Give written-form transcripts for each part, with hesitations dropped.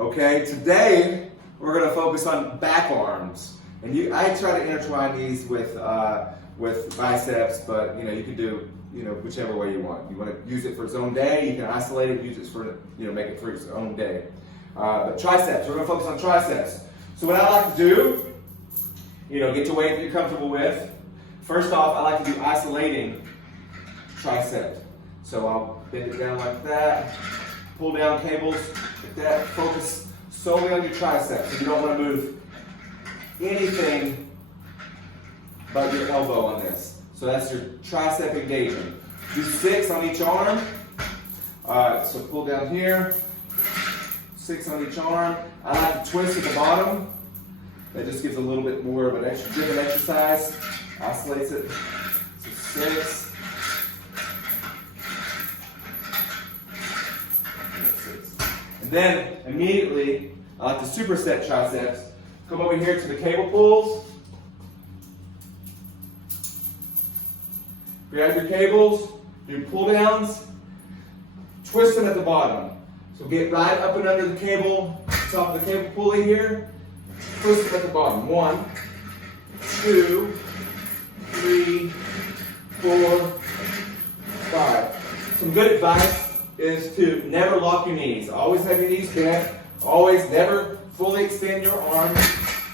Okay, today we're going to focus on back arms, and I try to intertwine these with biceps, but you can do whichever way you want. You want to use it for its own day, you can isolate it, use it for make it for its own day. But triceps, we're going to focus on triceps. So what I like to do, get your weight that you're comfortable with. First off, I like to do isolating tricep. So I'll bend it down like that, pull down cables like that, focus solely on your triceps. You don't want to move anything but your elbow on this. So that's your tricep engagement. Do 6 on each arm. So pull down here, 6 on each arm. I like to twist at the bottom. That just gives a little bit more of an different exercise. Isolates it. So 6. And then immediately, I like to superset triceps. Come over here to the cable pulls. Grab your cables, do pull downs, twist them at the bottom. So get right up and under the cable, top of the cable pulley here, twist them at the bottom. 1, 2, 3, 4, 5. Some good advice is to never lock your knees. Always have your knees bent. Always never fully extend your arms.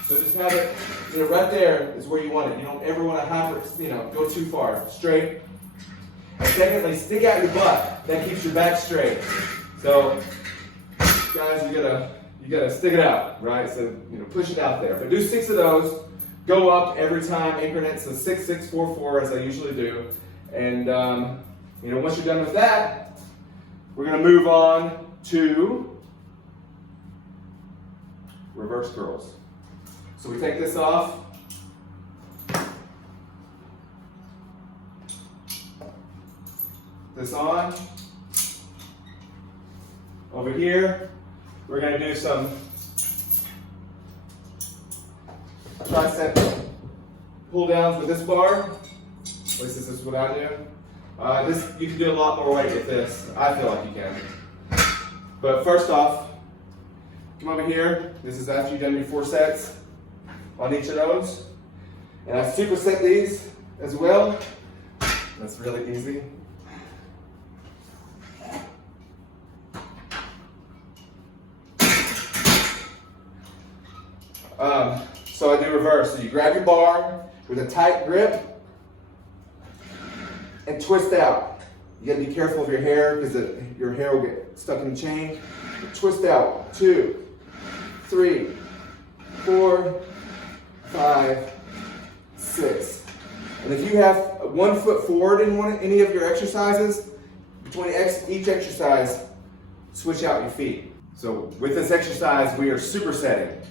So just have it, right there is where you want it. You don't ever want to go too far. Straight. And secondly, stick out your butt. That keeps your back straight. So, guys, you gotta stick it out, right? So push it out there. If I do 6 of those, go up every time, increments of 6, 6, 4, 4, as I usually do. And once you're done with that, we're gonna move on to reverse curls. So we take this off. This on. Over here, we're going to do some tricep pull downs with this bar. At least this is what I do. You can do a lot more weight with this. I feel like you can. But first off, come over here. This is after you've done your 4 sets on each of those. And I superset these as well. That's really easy. So I do reverse. So you grab your bar with a tight grip and twist out. You gotta be careful of your hair because your hair will get stuck in the chain. Twist out. 2, 3, 4, 5, 6. And if you have 1 foot forward in any of your exercises, between each exercise, switch out your feet. So with this exercise, we are supersetting.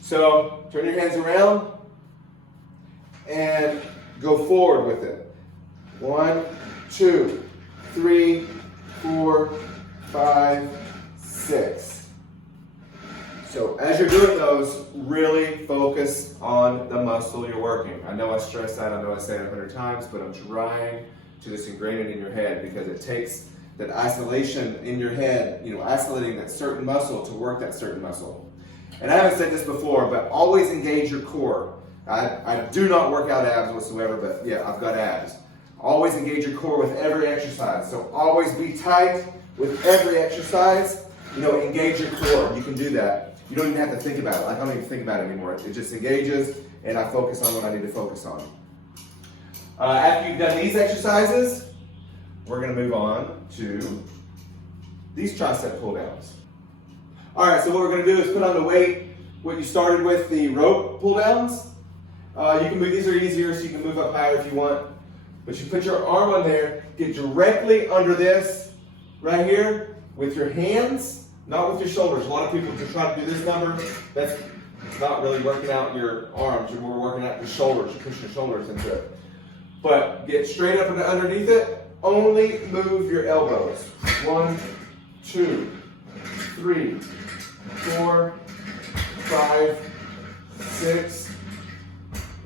So turn your hands around and go forward with it. 1, 2, 3, 4, 5, 6. So as you're doing those, really focus on the muscle you're working. I know I stress that, I know I say it 100 times, but I'm trying to just ingrain it in your head because it takes that isolation in your head, isolating that certain muscle to work that certain muscle. And I haven't said this before, but always engage your core. I do not work out abs whatsoever, but yeah, I've got abs. Always engage your core with every exercise. So always be tight with every exercise. Engage your core. You can do that. You don't even have to think about it. I don't even think about it anymore. It just engages, and I focus on what I need to focus on. After you've done these exercises, we're going to move on to these tricep pull downs. All right, so what we're going to do is put on the weight, what you started with, the rope pull downs. You can move, these are easier, so you can move up higher if you want. But you put your arm on there, get directly under this, right here, with your hands, not with your shoulders. A lot of people just try to do this number. That's not really working out your arms. You're more working out your shoulders. You're pushing your shoulders into it. But get straight up and underneath it. Only move your elbows. 1, 2, 3, 4, 5, 6.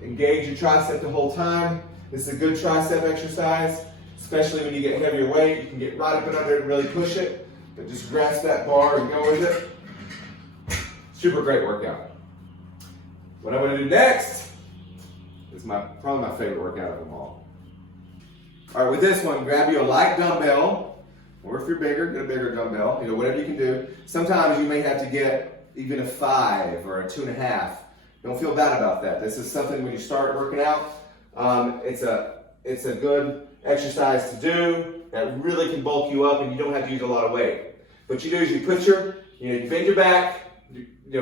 Engage your tricep the whole time. This is a good tricep exercise, especially when you get heavier weight. You can get right up and under it and really push it, but just grasp that bar and go with it. Super great workout. What I'm gonna do next is probably my favorite workout of them all. All right, with this one, grab you a light dumbbell, or if you're bigger, get a bigger dumbbell, whatever you can do. Sometimes you may have to get even a 5 or a 2.5. Don't feel bad about that. This is something when you start working out, it's a good exercise to do that really can bulk you up and you don't have to use a lot of weight. What you do is you put you bend your back,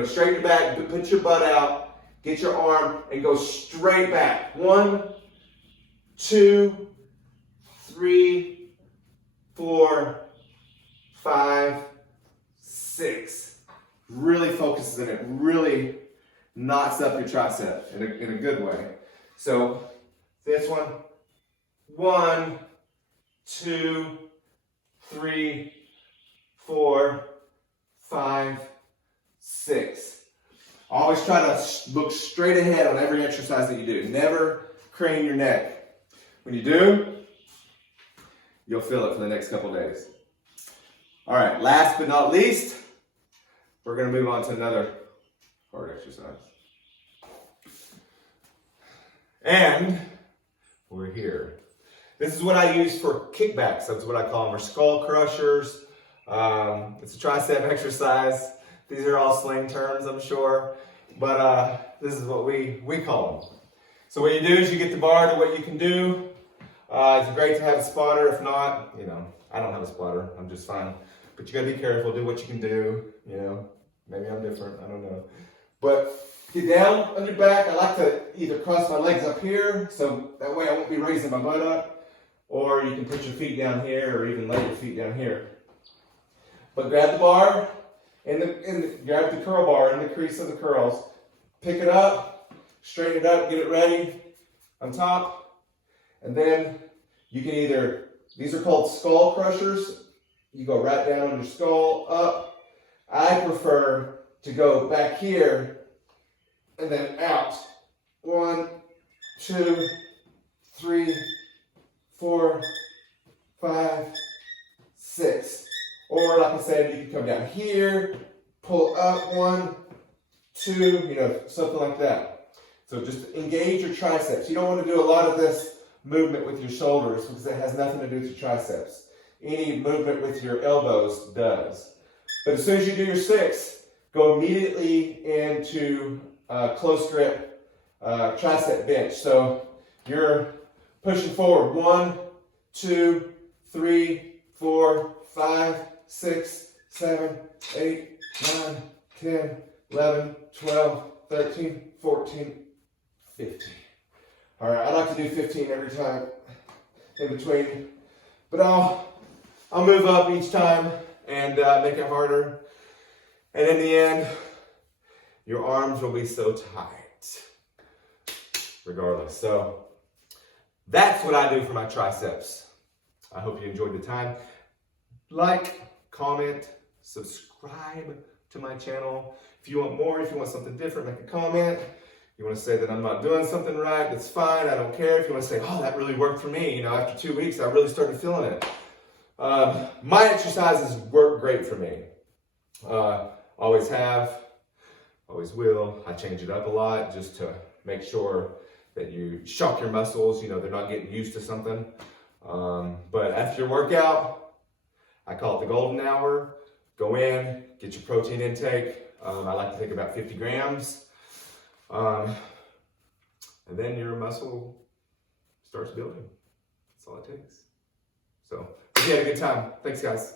straighten your back, put your butt out, get your arm and go straight back. 1, 2, 3, 4, 5, 6. Really focuses in it, really knots up your tricep in a good way. So this one, 1, 2, 3, 4, 5, 6. Always try to look straight ahead on every exercise that you do. Never crane your neck. When you do, you'll feel it for the next couple days. All right, last but not least, we're going to move on to another hard exercise. And we're here. This is what I use for kickbacks. That's what I call them, or skull crushers. It's a tricep exercise. These are all slang terms, I'm sure. But this is what we call them. So what you do is you get the bar to what you can do. It's great to have a spotter. If not, I don't have a spotter. I'm just fine. But you gotta be careful. Do what you can do. Maybe I'm different. I don't know. But get down on your back. I like to either cross my legs up here, so that way I won't be raising my butt up. Or you can put your feet down here, or even lay your feet down here. But grab the bar, grab the curl bar in the crease of the curls. Pick it up, straighten it up, get it ready on top. And then you can these are called skull crushers. You go right down on your skull, up. I prefer to go back here and then out. 1, 2, 3, 4, 5, 6. Or like I said, you can come down here, pull up 1, 2, something like that. So just engage your triceps. You don't want to do a lot of this movement with your shoulders because it has nothing to do with your triceps. Any movement with your elbows does. But as soon as you do your 6, go immediately into close grip tricep bench. So you're pushing forward. 1, 2, 3, 4, 5, 6, 7, 8, 9, 10, 11, 12, 13, 14, 15. All right, I like to do 15 every time in between, but I'll move up each time and make it harder. And in the end, your arms will be so tight, regardless. So that's what I do for my triceps. I hope you enjoyed the time. Like, comment, subscribe to my channel. If you want more, if you want something different, make a comment. You want to say that I'm not doing something right, that's fine. I don't care. If you want to say, oh, that really worked for me. After 2 weeks, I really started feeling it. My exercises work great for me. Always have, always will. I change it up a lot just to make sure that you shock your muscles. They're not getting used to something. But after your workout, I call it the golden hour. Go in, get your protein intake. I like to take about 50 grams. And then your muscle starts building. That's all it takes. So, hope you had a good time. Thanks, guys.